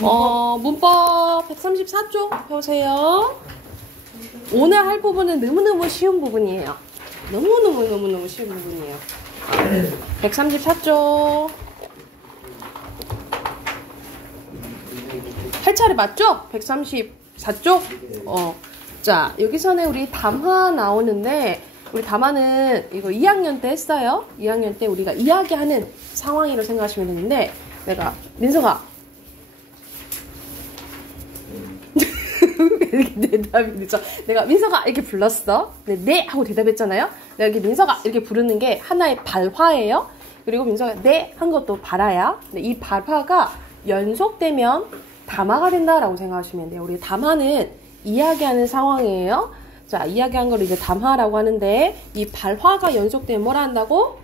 문법 134쪽 펴보세요. 오늘 할 부분은 너무너무 쉬운 부분이에요. 너무너무 쉬운 부분이에요. 134쪽. 할 차례 맞죠? 134쪽? 자, 여기서는 우리 담화 나오는데, 우리 담화는 이거 2학년 때 했어요. 2학년 때 우리가 이야기하는 상황이라고 생각하시면 되는데, 민서가, 이렇게 대답이 늦어. 내가 민서가 이렇게 불렀어. 네 하고 대답했잖아요. 내가 이렇게 민서가 이렇게 부르는 게 하나의 발화예요. 그리고 민서가 네 한 것도 발화야. 근데 이 발화가 연속되면 담화가 된다라고 생각하시면 돼요. 우리 담화는 이야기하는 상황이에요. 자, 이야기한 걸 이제 담화라고 하는데, 이 발화가 연속되면 뭐라 한다고?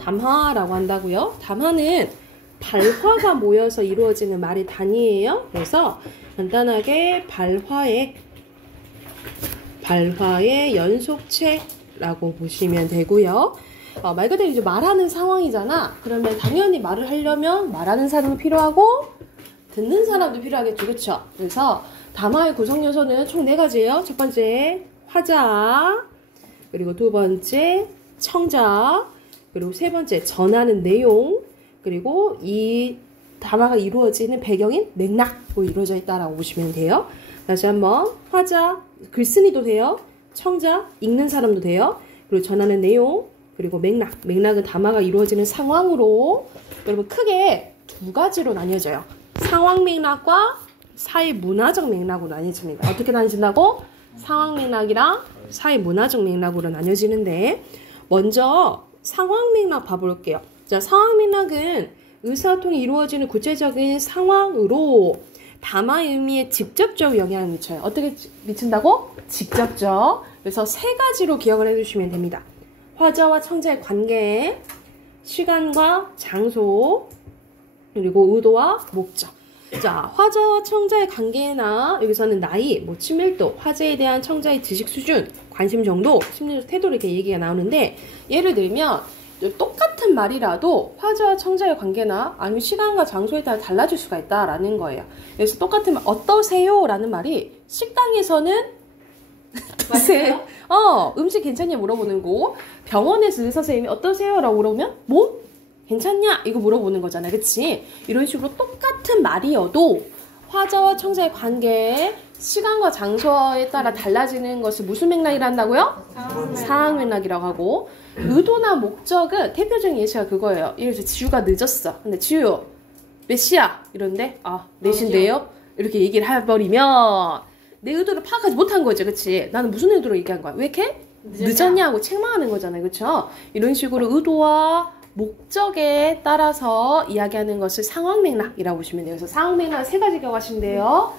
담화라고 한다고요. 담화는 발화가 모여서 이루어지는 말의 단위예요. 그래서 간단하게 발화의 연속체라고 보시면 되고요. 말 그대로 이제 말하는 상황이잖아. 그러면 당연히 말을 하려면 말하는 사람도 필요하고 듣는 사람도 필요하겠죠. 그쵸? 그래서 담화의 구성 요소는 총 4가지예요. 첫 번째 화자, 그리고 두 번째 청자, 그리고 세 번째 전하는 내용, 그리고 이 담화가 이루어지는 배경인 맥락으로 이루어져 있다라고 보시면 돼요. 다시 한번 화자, 글쓴이도 돼요. 청자, 읽는 사람도 돼요. 그리고 전하는 내용, 그리고 맥락은 담화가 이루어지는 상황으로 여러분 크게 2가지로 나뉘어져요. 상황 맥락과 사회 문화적 맥락으로 나뉘어집니다. 어떻게 나뉘어진다고? 상황 맥락이랑 사회 문화적 맥락으로 나뉘어지는데, 먼저 상황 맥락 봐볼게요. 자, 상황 맥락은 의사소통이 이루어지는 구체적인 상황으로 담화의 의미에 직접적 영향을 미쳐요. 어떻게 미친다고? 직접적. 그래서 3가지로 기억을 해주시면 됩니다. 화자와 청자의 관계, 시간과 장소, 그리고 의도와 목적. 자, 화자와 청자의 관계나 여기서는 나이, 친밀도, 화제에 대한 청자의 지식 수준, 관심 정도, 심리적 태도 이렇게 얘기가 나오는데, 예를 들면 똑같은 말이라도 화자와 청자의 관계나 아니면 시간과 장소에 따라 달라질 수가 있다라는 거예요. 그래서 똑같은 말, 어떠세요? 라는 말이 식당에서는 드세요? 음식 괜찮냐 물어보는 거고, 병원에서 의사 선생님이 어떠세요? 라고 물어보면 뭐? 괜찮냐? 이거 물어보는 거잖아. 그치? 이런 식으로 똑같은 말이어도 화자와 청자의 관계, 시간과 장소에 따라 달라지는 것을 무슨 맥락이라 한다고요? 상황 맥락이라고 하고, 의도나 목적은 대표적인 예시가 그거예요. 예를 들어서 지우가 늦었어. 근데 지우 몇 시야? 이런데 4시인데요? 이렇게 얘기를 해버리면 내 의도를 파악하지 못한 거죠. 그치? 나는 무슨 의도로 얘기한 거야? 왜 이렇게 늦었냐고 책망하는 거잖아요. 그쵸? 이런 식으로 의도와 목적에 따라서 이야기하는 것을 상황 맥락이라고 보시면 돼요. 그래서 상황 맥락 3가지 기억하시면 돼요.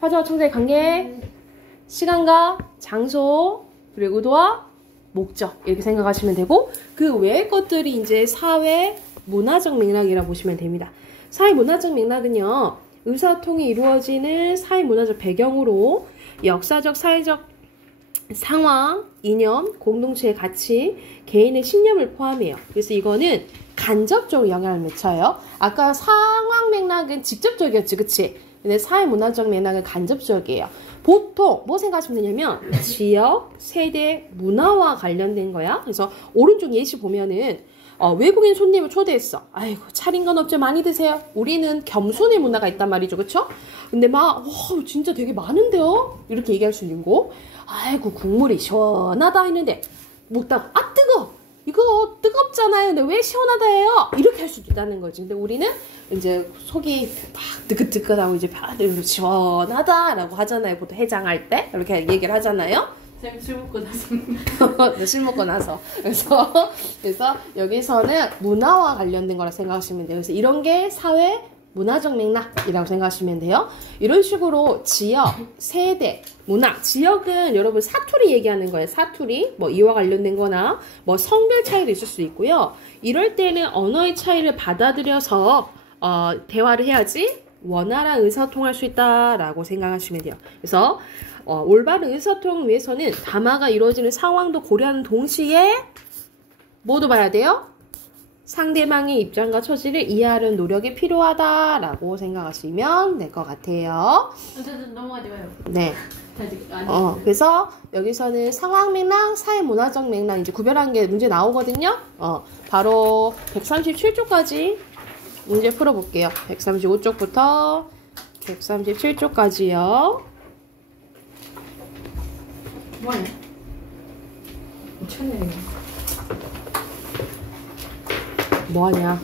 화자와 청자의 관계, 시간과 장소, 그리고 의도와 목적, 이렇게 생각하시면 되고, 그 외의 것들이 이제 사회 문화적 맥락이라고 보시면 됩니다. 사회 문화적 맥락은요, 의사소통이 이루어지는 사회 문화적 배경으로 역사적, 사회적 상황, 이념, 공동체의 가치, 개인의 신념을 포함해요. 그래서 이거는 간접적으로 영향을 미쳐요. 아까 상황 맥락은 직접적이었지, 그치? 근데 사회 문화적 맥락은 간접적이에요. 보통 뭐 생각하시면 되냐면 지역, 세대, 문화와 관련된 거야. 그래서 오른쪽 예시 보면은 외국인 손님을 초대했어. 아이고 차린 건 없죠. 많이 드세요. 우리는 겸손의 문화가 있단 말이죠. 그쵸? 근데 막 진짜 되게 많은데요? 이렇게 얘기할 수 있는 거. 아이고 국물이 시원하다 했는데 먹다가 뜨거! 이거 뜨겁잖아요. 근데 왜 시원하다 해요? 이렇게 할 수도 있다는 거지. 근데 우리는 이제 속이 막 뜨끈뜨끈하고 이제 시원하다라고 하잖아요. 보통 해장할 때 이렇게 얘기를 하잖아요. 술 먹고 나서. 술 먹고 나서. 그래서 여기서는 문화와 관련된 거라 생각하시면 돼요. 그래서 이런 게 사회 문화적 맥락이라고 생각하시면 돼요. 이런 식으로 지역, 세대, 문화. 지역은 여러분 사투리 얘기하는 거예요. 사투리. 이와 관련된 거나 성별 차이도 있을 수 있고요. 이럴 때는 언어의 차이를 받아들여서 대화를 해야지 원활한 의사소통할 수 있다라고 생각하시면 돼요. 그래서 올바른 의사소통을 위해서는 담화가 이루어지는 상황도 고려하는 동시에 뭐도 봐야 돼요? 상대방의 입장과 처지를 이해하려는 노력이 필요하다라고 생각하시면 될 것 같아요. 어쨌든 넘어가지 마요. 네. 아직 아니. 그래서 여기서는 상황 맥락, 사회 문화적 맥락 이제 구별한 게 문제 나오거든요. 바로 137쪽까지 문제 풀어볼게요. 135쪽부터 137쪽까지요. 뭐하냐? 미쳤네. 뭐하냐?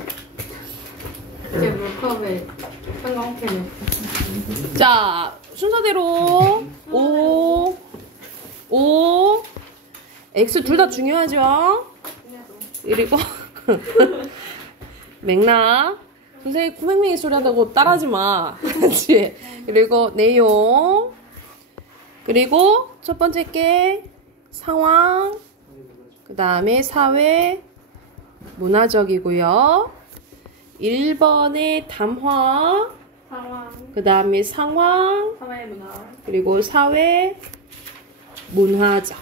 제 물컵에 형광펜을. 자, 순서대로 5, X 둘 다 중요하죠? 그리고 맥락. 선생님 구맹맹이 소리 한다고 따라하지 마. 그렇지? 그리고 내용. 그리고 첫 번째 게 상황. 그 다음에 사회 문화적이고요. 1번에 담화. 상황, 그 다음에 상황. 사회 문화. 그리고 사회 문화적.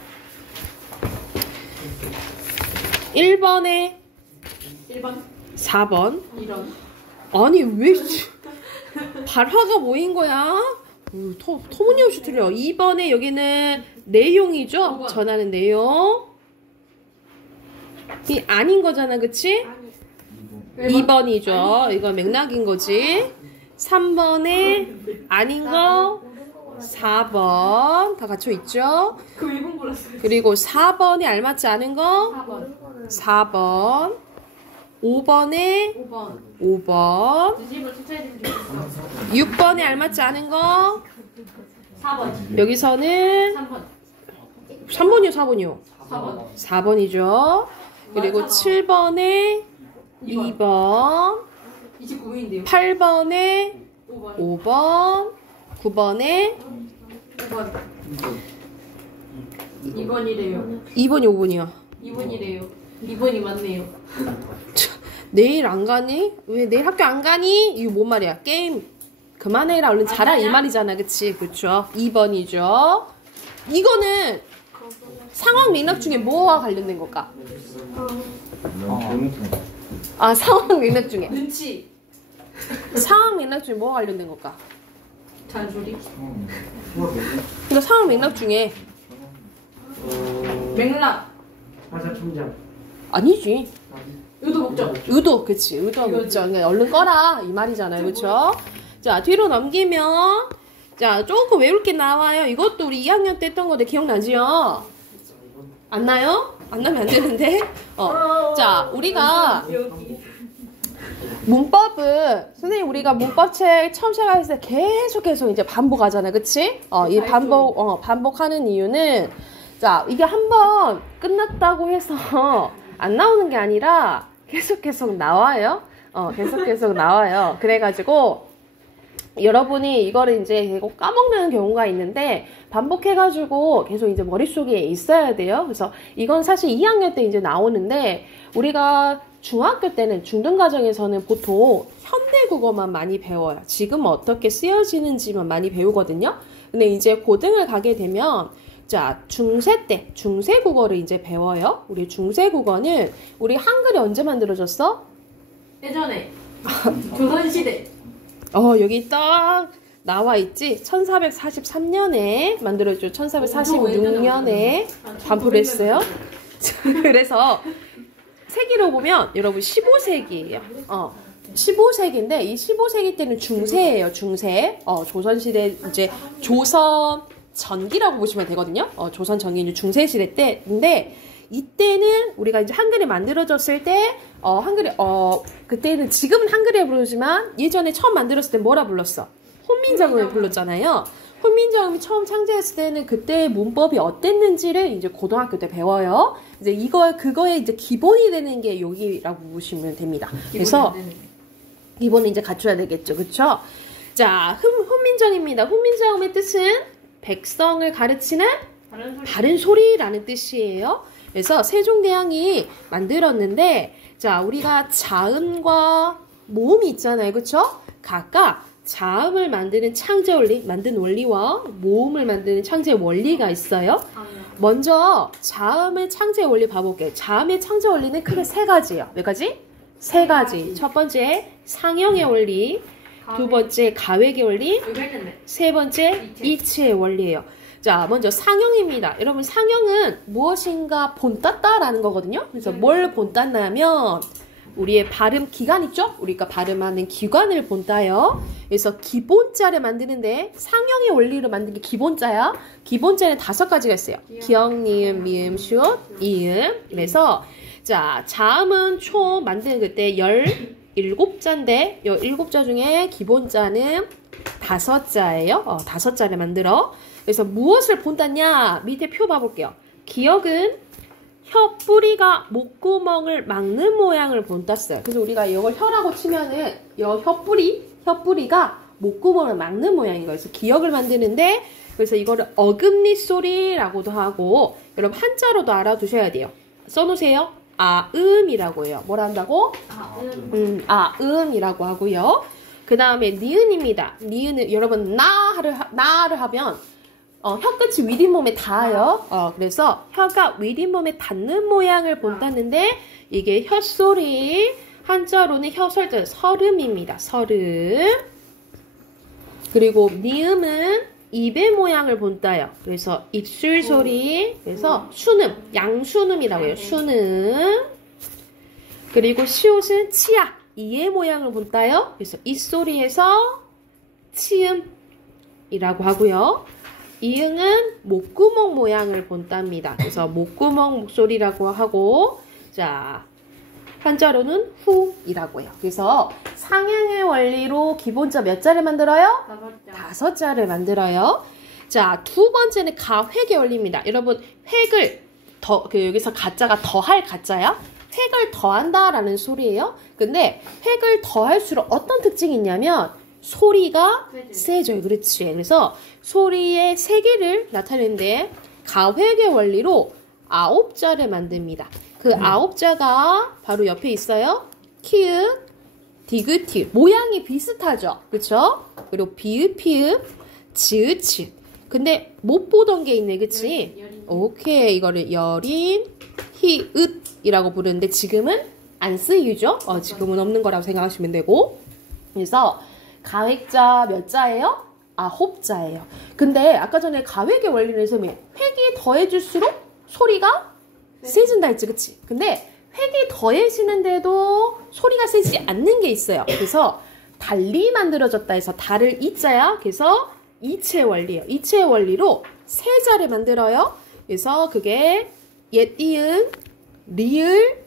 1번에 1번 4번. 이런. 아니 왜 발화가 뭐인 거야? 터무니없이 틀려. 2번에 여기는 내용이죠? 5번. 전하는 내용. 이 아닌 거잖아, 그치? 2번이죠. 이거 맥락인 거지. 3번에 아닌 거. 4번 다 갖춰 있죠? 그 1번 골랐어요. 그리고 4번에 알맞지 않은 거. 4번. 4번. 5번에 5번. 5번. 집을 추천해주면 좋겠어. 6번에 알맞지 않은 거. 4번. 여기서는 3번. 3번이요, 4번이요. 4번. 4번이죠. 그리고 맞아. 7번에 2번. 2번. 29분인데요. 8번에 5번. 5번. 9번에 5번. 2번이래요. 2번이 5번이요. 2번이래요. 2번이 맞네요. 내일 안 가니? 왜 내일 학교 안 가니? 이거 뭔 말이야? 게임 그만해라. 얼른 자라 이 말이잖아. 그치? 그쵸? 2번이죠. 이거는 상황 맥락 중에 뭐와 관련된 걸까? 아, 상황 맥락 중에. 눈치. 상황 맥락 중에 뭐와 관련된 걸까? 잔소리. 그러니까 상황 맥락 중에 맥락. 화사 총장. 아니지. 의도 목적. 의도, 그치. 의도와 목적. 그러니까 얼른 꺼라. 이 말이잖아요. 그쵸? 자, 뒤로 넘기면, 자, 조금 외울 게 나와요. 이것도 우리 2학년 때 했던 건데 기억나지요? 안 나요? 안 나면 안 되는데? 자, 우리가 여기. 문법은, 선생님 우리가 문법책 처음 시작했을 때 계속 이제 반복하잖아. 그치? 이 반복하는 이유는, 자, 이게 한번 끝났다고 해서 안 나오는 게 아니라 계속 나와요. 계속 나와요. 그래가지고 여러분이 이거를 이제 계속 까먹는 경우가 있는데 반복해가지고 계속 이제 머릿속에 있어야 돼요. 그래서 이건 사실 2학년 때 이제 나오는데 우리가 중학교 때는 중등과정에서는 보통 현대국어만 많이 배워요. 지금 어떻게 쓰여지는지만 많이 배우거든요. 근데 이제 고등을 가게 되면 자, 중세 때 중세국어를 이제 배워요. 우리 중세국어는 우리 한글이 언제 만들어졌어? 예전에 조선시대. 여기 딱 나와 있지. 1443년에 만들어졌죠. 1446년에 반포를 했어요. 그래서 세기로 보면 여러분 15세기예요. 15세기인데 이 15세기 때는 중세예요. 중세. 조선시대 이제 조선 전기라고 보시면 되거든요. 조선 전기는 중세시대 때인데 이때는 우리가 이제 한글이 만들어졌을 때 한글이 그때는 지금은 한글이라 부르지만 예전에 처음 만들었을 때 뭐라 불렀어? 혼민정음을 불렀잖아요. 혼민정음이 처음 창제했을 때는 그때 문법이 어땠는지를 이제 고등학교 때 배워요. 이제 그거에 이제 기본이 되는 게 여기라고 보시면 됩니다. 그래서 기본은 이제 갖춰야 되겠죠. 그쵸? 자, 훈민정음입니다. 훈민정음의 뜻은 백성을 가르치는 바른 소리라는 뜻이에요. 그래서 세종대왕이 만들었는데, 자, 우리가 자음과 모음이 있잖아요. 그쵸? 각각 자음을 만드는 창제 원리, 만든 원리와 모음을 만드는 창제 원리가 있어요. 먼저 자음의 창제 원리 봐볼게요. 자음의 창제 원리는 크게 세 가지예요. 몇 가지? 세 가지. 첫 번째 상형의 원리, 두 번째 가획의 원리, 여기 했는데. 세 번째 이치의 원리예요. 자, 먼저 상형입니다. 여러분, 상형은 무엇인가 본땄다라는 거거든요. 그래서 뭘 본땄냐면 우리의 발음 기관 있죠? 우리가 발음하는 기관을 본따요. 그래서 기본자를 만드는데 상형의 원리로 만든 게 기본자야. 기본자는 5가지가 있어요. 기역, 니은, 미음, 슛, 이음. 그래서 자, 자음은 총 만드는 그때 17자인데 이 7자 중에 기본자는 5자예요. 5자를 만들어. 그래서 무엇을 본땄냐? 밑에 표 봐볼게요. 기역은 혀 뿌리가 목구멍을 막는 모양을 본땄어요. 그래서 우리가 이걸 혀라고 치면은 이 혀뿌리가 목구멍을 막는 모양인 거예요. 그래서 기역을 만드는데 그래서 이거를 어금니 소리라고도 하고 여러분 한자로도 알아두셔야 돼요. 써놓으세요. 아음이라고 해요. 뭘 한다고? 아음이라고 하고요. 그 다음에 니은입니다. 니은은 여러분 나를 하면 혀끝이 윗잇몸에 닿아요. 그래서 혀가 윗잇몸에 닿는 모양을 본땄는데 이게 혀소리 한자로는 혀설자 설음입니다. 설음. 그리고 니음은 입의 모양을 본따요. 그래서 입술 소리. 그래서 순음, 양순음이라고 해요. 순음. 그리고 시옷은 치아, 이의 모양을 본따요. 그래서 입소리에서 치음이라고 하고요. 이응은 목구멍 모양을 본답니다. 그래서 목구멍 목소리라고 하고, 자, 한자로는 후이라고 해요. 그래서 상형의 원리로 기본자 몇 자를 만들어요? 5자를 만들어요. 자, 두 번째는 가획의 원리입니다. 여러분, 획을 여기서 가짜가 더할 가짜야? 획을 더한다라는 소리예요. 근데 획을 더할수록 어떤 특징이 있냐면 소리가 세져요. 그렇지. 그래서 소리의 세기를 나타내는데 가획의 원리로 9자를 만듭니다. 그 9자가 바로 옆에 있어요. 키읔, 디귿, 모양이 비슷하죠. 그쵸? 그리고 비읍, 피읍, 지읒, 치읒. 근데 못 보던 게 있네. 그치? 오케이. 이거를 여린, 히읗이라고 부르는데 지금은 안 쓰이죠? 지금은 없는 거라고 생각하시면 되고. 그래서 가획자 몇 자예요? 9자예요. 근데 아까 전에 가획의 원리를 해서 획이 더해질수록 소리가 세진다 했지, 그치? 근데 획이 더해지는데도 소리가 세지 않는 게 있어요. 그래서 달리 만들어졌다 해서 달을 이자야. 그래서 이체 원리예요. 이체 원리로 세 자를 만들어요. 그래서 그게 옛, 이응, 리을,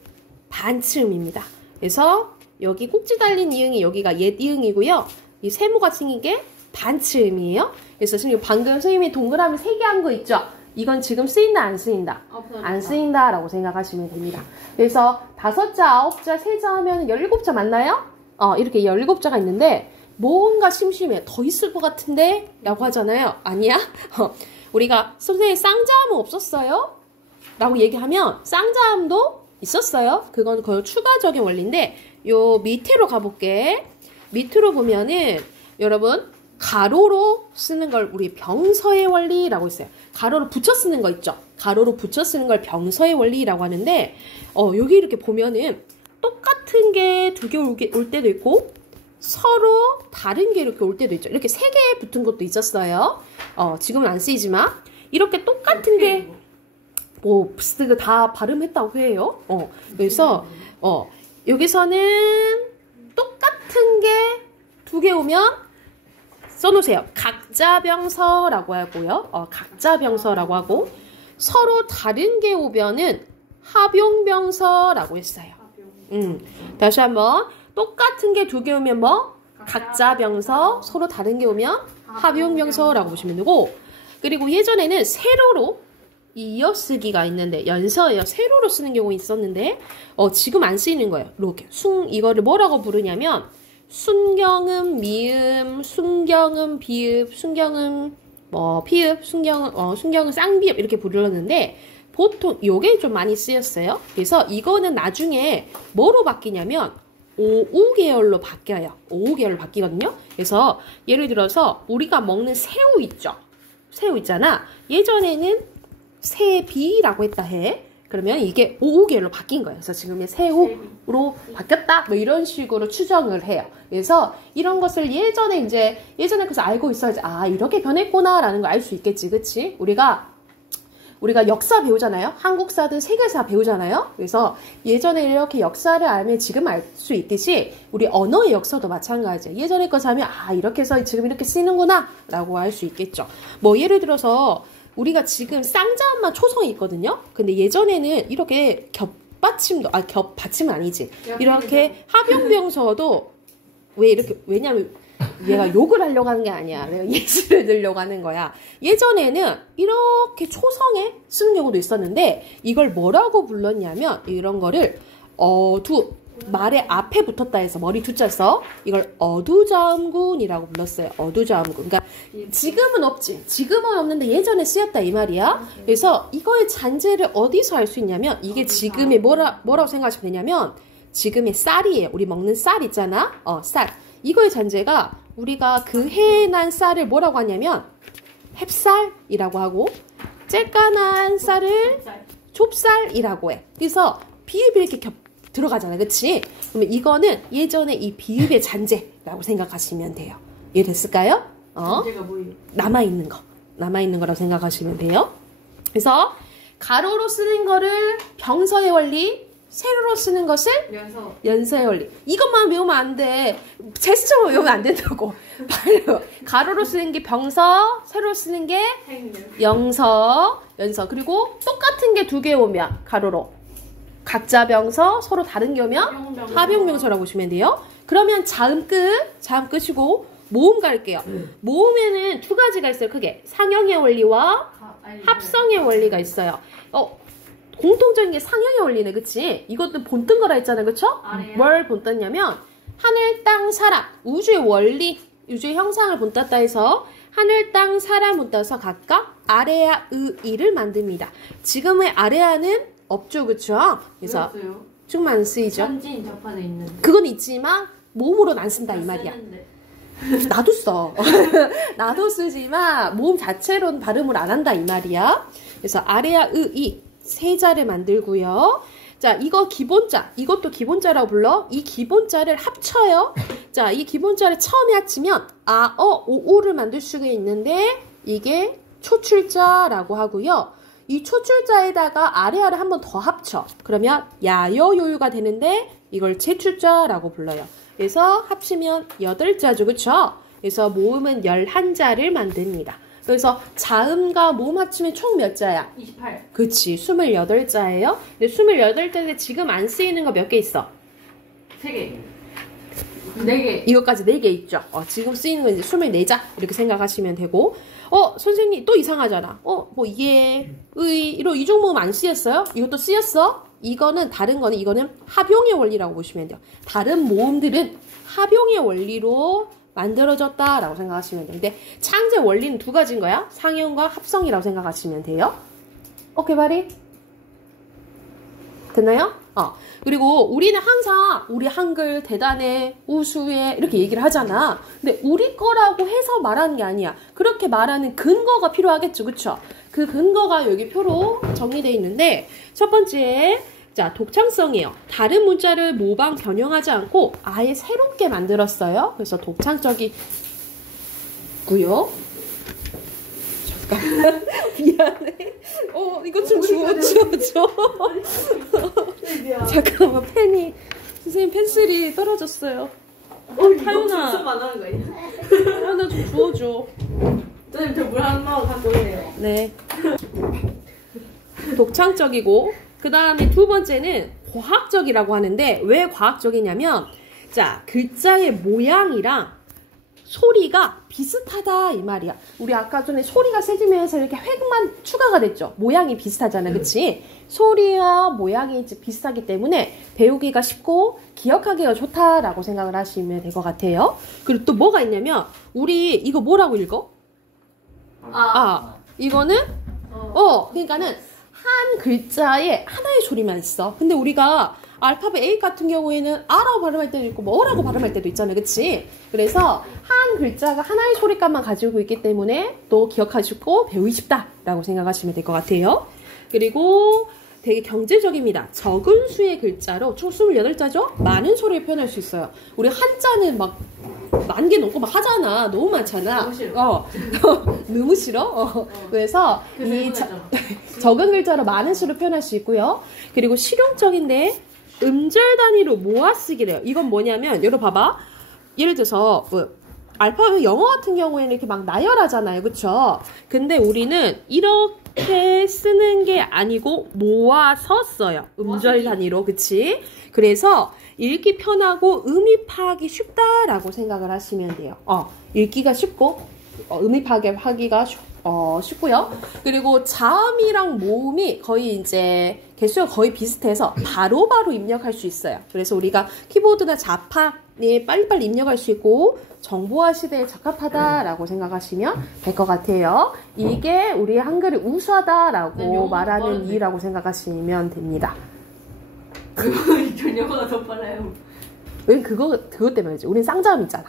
반치음입니다. 그래서 여기 꼭지 달린 이응이 여기가 옛 이응이고요. 이 세모가 생긴 게 반치음이에요. 그래서 지금 방금 선생님이 동그라미 3개 한 거 있죠? 이건 지금 쓰인다, 안 쓰인다? 안 쓰인다라고 생각하시면 됩니다. 그래서 5자, 9자, 3자 하면 17자 맞나요? 이렇게 17자가 있는데 뭔가 심심해. 더 있을 것 같은데? 라고 하잖아요. 아니야? 우리가 선생님 쌍자음은 없었어요? 라고 얘기하면 쌍자음도 있었어요. 그건 거의 추가적인 원리인데 요 밑으로 가볼게. 밑으로 보면은 여러분 가로로 쓰는 걸 우리 병서의 원리라고 있어요. 가로로 붙여 쓰는 거 있죠. 가로로 붙여 쓰는 걸 병서의 원리라고 하는데 여기 이렇게 보면은 똑같은 게 2개 올 때도 있고 서로 다른 게 이렇게 올 때도 있죠. 이렇게 3개 붙은 것도 있었어요. 지금은 안 쓰이지만 이렇게 똑같은 게 비슷하게 다 발음했다고 해요. 그래서 여기서는 똑같은 게 2개 오면 써놓으세요. 각자병서라고 하고요. 각자병서라고 하고 서로 다른 게 오면은 합용병서라고 했어요. 다시 한번 똑같은 게 2개 오면 뭐? 각자병서, 서로 다른 게 오면 합용병서라고 보시면 되고 그리고 예전에는 세로로 이어쓰기가 있는데 연서예요. 세로로 쓰는 경우 있었는데 지금 안 쓰이는 거예요. 이렇게 이거를 뭐라고 부르냐면 순경음 미음, 순경음 비읍, 순경음 피읍, 순경음 쌍비읍 이렇게 부르는데 보통 요게 좀 많이 쓰였어요. 그래서 이거는 나중에 뭐로 바뀌냐면 오우계열로 바뀌어요. 오우계열로 바뀌거든요. 그래서 예를 들어서 우리가 먹는 새우 있죠. 새우 있잖아. 예전에는 새비라고 했다 해. 그러면 이게 오우계열로 바뀐 거예요. 그래서 지금의 새우로 바뀌었다. 뭐 이런 식으로 추정을 해요. 그래서 이런 것을 예전에 그래서 알고 있어야지. 아, 이렇게 변했구나라는 걸 알 수 있겠지. 그치? 우리가 역사 배우잖아요. 한국사든 세계사 배우잖아요. 그래서 예전에 이렇게 역사를 알면 지금 알 수 있듯이 우리 언어의 역사도 마찬가지예요. 예전에 거 사면 아, 이렇게 해서 지금 이렇게 쓰는구나 라고 할 수 있겠죠. 뭐 예를 들어서 우리가 지금 쌍자음만 초성이 있거든요. 근데 예전에는 이렇게 겹받침은 아니지. 이렇게 합용병서도 왜냐면 얘가 욕을 하려고 하는 게 아니야. 내가 예시를 들려고 하는 거야. 예전에는 이렇게 초성에 쓰는 경우도 있었는데 이걸 뭐라고 불렀냐면 이런 거를 말의 앞에 붙었다 해서 머리 두자 써 이걸 어두자음군이라고 불렀어요. 어두자음군. 그러니까 지금은 없지. 지금은 없는데 예전에 쓰였다 이 말이야. 그래서 이거의 잔재를 어디서 알 수 있냐면 이게 지금의 뭐라고 생각하시면 되냐면 지금의 쌀이에요. 우리 먹는 쌀 있잖아. 쌀. 이거의 잔재가 우리가 그 해에 난 쌀을 뭐라고 하냐면 햅쌀이라고 하고 쬐깐한 쌀을 좁쌀이라고 해. 그래서 비읍이 이렇게 들어가잖아. 그치? 그러면 이거는 예전에 이 비읍의 잔재라고 생각하시면 돼요. 이해됐을까요? 잔재가 뭐예요? 남아있는 거라고 생각하시면 돼요. 그래서 가로로 쓰는 거를 병서의 원리, 세로로 쓰는 것을 연서의 원리. 이것만 외우면 안 돼. 제스처만 외우면 안 된다고. 가로로 쓰는 게 병서, 세로로 쓰는 게 영서, 연서. 그리고 똑같은 게 두 개 오면 가로로 각자 병서, 서로 다른 게 오면 합용병서라고 보시면 돼요. 그러면 자음 끝이고 모음 갈게요. 모음에는 두 가지가 있어요. 크게 상형의 원리와 합성의 원리가 있어요. 공통적인 게 상형의 원리네. 그치? 이것도 본뜬 거라 했잖아요. 그쵸? 뭘 본떴냐면 하늘, 땅, 사람, 우주의 원리, 우주의 형상을 본땄다 해서 하늘, 땅, 사람 본따서 각각 아래아, 이를 만듭니다. 지금의 아래아는 없죠. 그쵸? 그래서 지금 안 쓰이죠. 현지인 자판에 있는 그건 있지만 몸으로는 안 쓴다 이 말이야. 나도 써. 나도 쓰지만 몸 자체로는 발음을 안 한다 이 말이야. 그래서 아래아, 이 세 자를 만들고요. 자, 이거 기본자, 이것도 기본자라고 불러. 이 기본자를 합쳐요. 자, 이 기본자를 처음에 합치면 오를 만들 수가 있는데 이게 초출자라고 하고요. 이 초출자에다가 아래아를 한 번 더 합쳐. 그러면 야여요유가 되는데 이걸 제출자라고 불러요. 그래서 합치면 8자죠. 그쵸? 그래서 모음은 11자를 만듭니다. 그래서 자음과 모음 합치면 총 몇 자야? 28. 그치. 28자예요. 근데 28자인데 지금 안 쓰이는 거 몇 개 있어? 3개. 4개. 이것까지 4개 있죠. 지금 쓰이는 건 이제 24자 이렇게 생각하시면 되고. 선생님 또 이상하잖아. 뭐 이 종목은 안 쓰였어요? 이것도 쓰였어? 이거는 다른 거는 이거는 합용의 원리라고 보시면 돼요. 다른 모음들은 합용의 원리로 만들어졌다라고 생각하시면 돼요. 근데 창제 원리는 두 가지인 거야. 상형과 합성이라고 생각하시면 돼요. 오케이, 바리? 됐나요? 그리고 우리는 항상 우리 한글 대단해, 우수해 이렇게 얘기를 하잖아. 근데 우리 거라고 해서 말하는 게 아니야. 그렇게 말하는 근거가 필요하겠죠. 그쵸? 그 근거가 여기 표로 정리되어 있는데 첫 번째, 자, 독창성이에요. 다른 문자를 모방 변형하지 않고 아예 새롭게 만들었어요. 그래서 독창적이고요. 잠깐만. 미안해. 이거 좀 주워줘. 잠깐만, 펜이. 선생님 펜슬이 떨어졌어요. 타윤아. 만하는 거예요? 타윤아 좀 주워줘. 선생님, 저 물 한 모금 갖고 오세요. 네. 독창적이고, 그 다음에 두 번째는 과학적이라고 하는데, 왜 과학적이냐면, 자, 글자의 모양이랑 소리가 비슷하다 이 말이야. 우리 아까 전에 소리가 세지면서 이렇게 획만 추가가 됐죠. 모양이 비슷하잖아. 그치? 소리와 모양이 비슷하기 때문에 배우기가 쉽고 기억하기가 좋다라고 생각을 하시면 될 것 같아요. 그리고 또 뭐가 있냐면 우리 이거 뭐라고 읽어? 이거는 그러니까는 한 글자에 하나의 소리만 있어. 근데 우리가 알파벳 A 같은 경우에는 A라고 발음할 때도 있고 뭐라고 발음할 때도 있잖아요. 그치? 그래서 한 글자가 하나의 소리값만 가지고 있기 때문에 또 기억하시고 배우기 쉽다라고 생각하시면 될 것 같아요. 그리고 되게 경제적입니다. 적은 수의 글자로 총 28자죠? 많은 소리를 표현할 수 있어요. 우리 한자는 막 10,000개 넘고 막 하잖아. 너무 많잖아. 너무 싫어. 너무 싫어? 그래서 이 적은 글자로 많은 수를 표현할 수 있고요. 그리고 실용적인데 음절 단위로 모아 쓰기래요. 이건 뭐냐면 여러분 봐봐. 예를 들어서 알파벳 영어 같은 경우에는 이렇게 막 나열하잖아요. 그쵸? 근데 우리는 이렇게 쓰는 게 아니고 모아서 써요. 음절 단위로. 그치? 그래서 읽기 편하고 의미 파악이 쉽다라고 생각을 하시면 돼요. 읽기가 쉽고 의미 파악하기가 쉽고요. 그리고 자음이랑 모음이 거의 이제 개수가 거의 비슷해서 바로바로 입력할 수 있어요. 그래서 우리가 키보드나 자판에 빨리빨리 입력할 수 있고 정보화 시대에 적합하다라고 생각하시면 될 것 같아요. 이게 우리 한글이 우수하다라고 말하는 이유라고 생각하시면 됩니다. 전 영어가 더 빨라요. 왜 그것 때문이지. 우린 쌍자음 있잖아.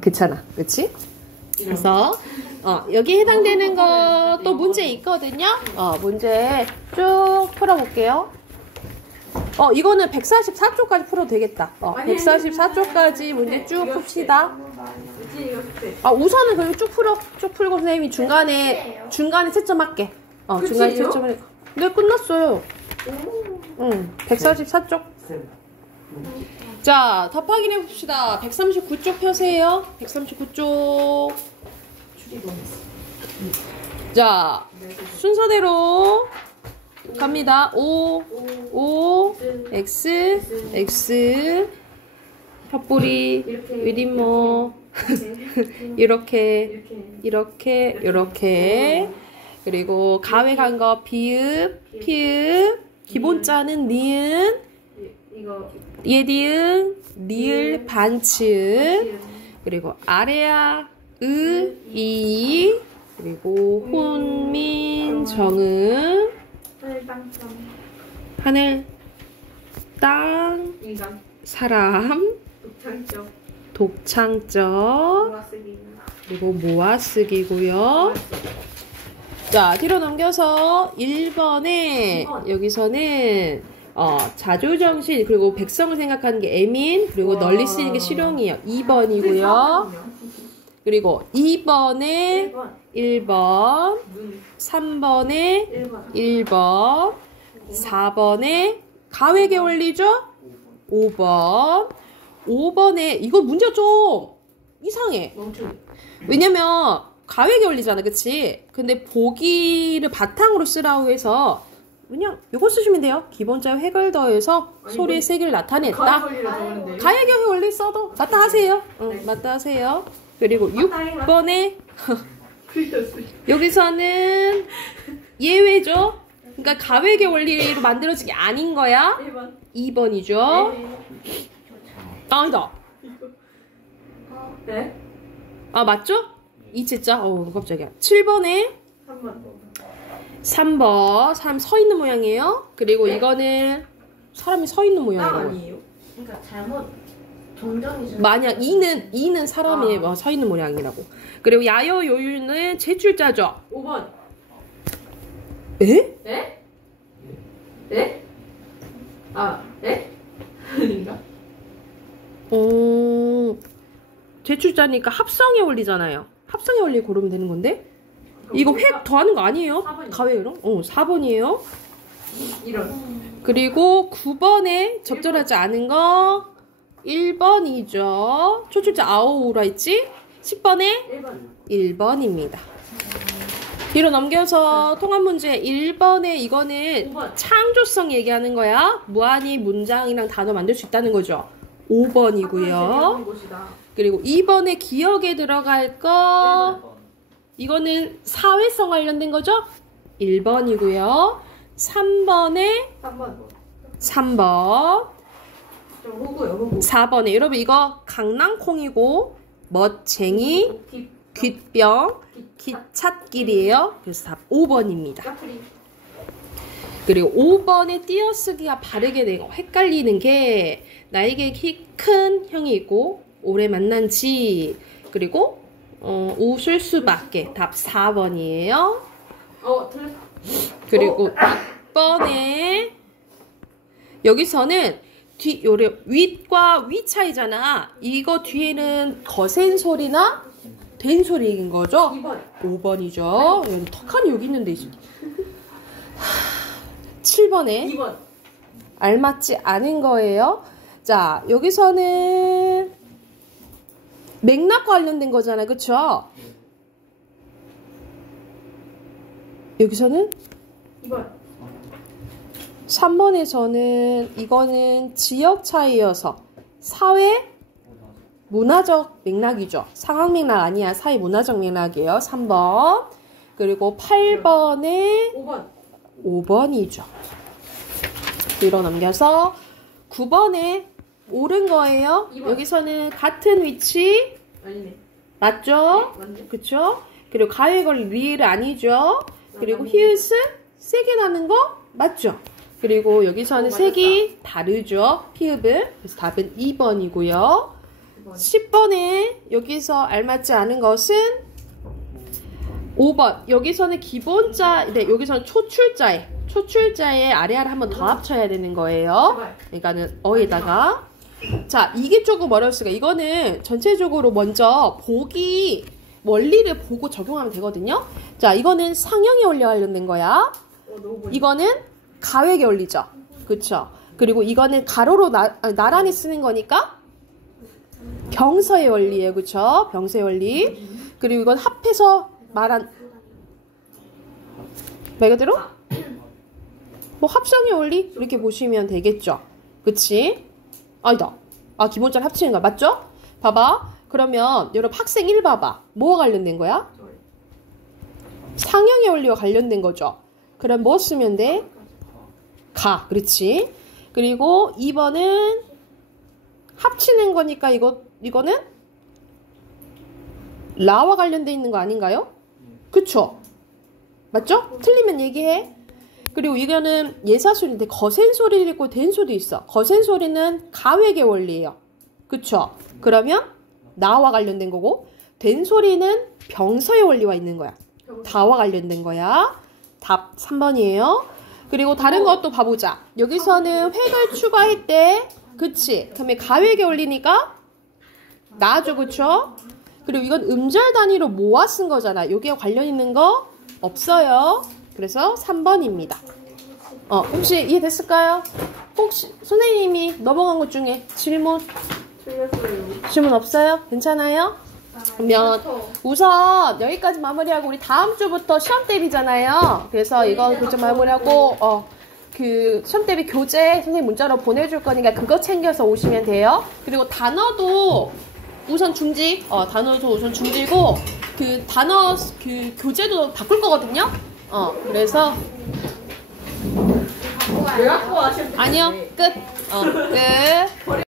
그렇잖아. 그치? 그래서 여기 해당되는 거 또 문제 있거든요. 문제 쭉 풀어볼게요. 이거는 144쪽까지 풀어도 되겠다. 144쪽까지 문제 쭉 풉시다. 우선은 그냥 쭉 풀고 선생님이 중간에 채점할게. 중간에 채점을. 네, 끝났어요. 144쪽. 자, 답하기 해봅시다. 139쪽 펴세요. 139쪽. 자, 순서대로 갑니다. O, X, 혀뿌리, 윗잇모, 이렇게. 그리고 가외 간 거 비읍, 피읍, 기본자는 니은, 예디응, 리을, 반츠, 그리고 아래야, 이, 그리고 혼민, 정음, 하늘, 땅, 사람, 독창적, 그리고 모아쓰기고요. 자, 뒤로 넘겨서 1번에 여기서는 자조정신 그리고 백성을 생각하는 게 애민 그리고 널리 쓰이는 게 실용이에요. 2번이고요. 그리고 2번에 1번, 3번에 1번, 4번에 가외계 원리죠? 5번에 이거 문제가 좀 이상해. 왜냐면 가외계 원리잖아, 그치? 근데 보기를 바탕으로 쓰라고 해서 그냥 이거 쓰시면 돼요. 기본자 획을 더해서 소리의 세기를 나타냈다. 가외계 원리 써도 맞다 하세요. 맞다 하세요. 그리고 6번에 여기서는 예외죠. 그러니까 가외계 원리로 만들어진 게 아닌 거야. 2번이죠. 아니다. 네? 맞죠? 이체자. 깜짝이야. 7번에 3번. 사람 서 있는 모양이에요. 그리고 네? 이거는 사람이 서 있는 모양이에요. 아니에요? 그러니까 잘못 정정이죠. 만약 2는 사람이 서 있는 모양이라고. 그리고 야요 요유는 제출자죠. 5번. 에? 네? 네? 네? 아닌가? 제출자니까 합성의 원리잖아요. 합성의 원리 고르면 되는 건데? 이거 획 더하는 거 아니에요? 4번이요. 가외로? 4번이에요. 이런. 그리고 9번에 적절하지 않은 거 1번이죠. 초출자 아오우라 했지? 10번에 1번입니다. 뒤로 넘겨서 통합 문제 1번에 이거는 5번. 창조성 얘기하는 거야. 무한히 문장이랑 단어 만들 수 있다는 거죠. 5번이고요. 그리고 2번에 기억에 들어갈 거 이거는 사회성 관련된 거죠? 1번이고요. 3번에 3번. 4번에 여러분 이거 강낭콩이고 멋쟁이 귓병 기찻길이에요. 그래서 답 5번입니다. 그리고 5번에 띄어쓰기가 바르게 되고 헷갈리는 게 나에게 키 큰 형이 있고 오래 만난 지 그리고 웃을 수밖에 답 4번이에요. 틀렸어. 그리고 6번에 여기서는 요래 윗과 위 차이잖아. 이거 뒤에는 거센 소리나 된 소리인 거죠? 2번. 5번이죠. 여기 턱하니 여기 있는데 7번에 2번. 알맞지 않은 거예요. 자, 여기서는 맥락과 관련된 거잖아요. 그쵸? 여기서는 2번. 3번에서는 이거는 지역 차이여서 사회 문화적 맥락이죠. 상황 맥락 아니야. 사회 문화적 맥락이에요. 3번. 그리고 8번에 5번. 5번이죠. 뒤로 넘겨서 9번에 옳은 거예요. 2번. 여기서는 같은 위치 아니네. 맞죠? 맞네. 그쵸? 그리고 가에 걸린 리을 아니죠? 그리고 히읗은 세게 나는 거 맞죠? 그리고 여기서는 색이 다르죠? 피읍은. 그래서 답은 2번이고요. 10번에 여기서 알맞지 않은 것은 5번. 여기서는 기본자, 네, 여기서는 초출자에 아래아래 한 번 더 합쳐야 되는 거예요. 그러니까는 어에다가. 자, 이게 조금 어려웠으니까 이거는 전체적으로 먼저 원리를 보고 적용하면 되거든요. 자, 이거는 상형의 원리와 관련된 거야. 이거는 가획의 원리죠. 그쵸? 그리고 이거는 가로로 나란히 쓰는 거니까 병서의 원리예요. 그쵸? 병서의 원리. 그리고 이건 합해서 말한 말 그대로 뭐 합성의 원리 이렇게 보시면 되겠죠. 그치? 아니다. 아, 기본자를 합치는 거야. 맞죠? 봐봐. 그러면 여러분 학생 1 봐봐. 뭐와 관련된 거야? 상형의 원리와 관련된 거죠. 그럼 뭐 쓰면 돼? 가. 그렇지. 그리고 2번은 합치는 거니까 이거는 라와 관련돼 있는 거 아닌가요? 그쵸? 맞죠? 틀리면 얘기해. 그리고 이거는 예사술인데 거센 소리도 있고 된 소리도 있어. 거센 소리는 가획의 원리예요. 그쵸? 그러면 나와 관련된 거고 된 소리는 병서의 원리와 있는 거야. 다와 관련된 거야. 답 3번이에요. 그리고 다른 것도 봐보자. 여기서는 획을 추가했대. 그치? 그러면 가획의 원리니까 나죠. 그쵸? 그리고 이건 음절 단위로 모아 쓴 거잖아. 여기에 관련 있는 거 없어요. 그래서 3번입니다. 혹시 이해됐을까요? 혹시 선생님이 넘어간 것 중에 질문 없어요? 괜찮아요? 그러면 우선 여기까지 마무리하고 우리 다음 주부터 시험 대비잖아요. 그래서 이거 교재 마무리하고 그 시험 대비 교재 선생님 문자로 보내줄 거니까 그거 챙겨서 오시면 돼요. 그리고 단어도 우선 중지. 단어도 우선 중지고 그 단어 그 교재도 바꿀 거거든요. 그래서 왜 갖고 와셨는데? 아니요. 끝. 끝.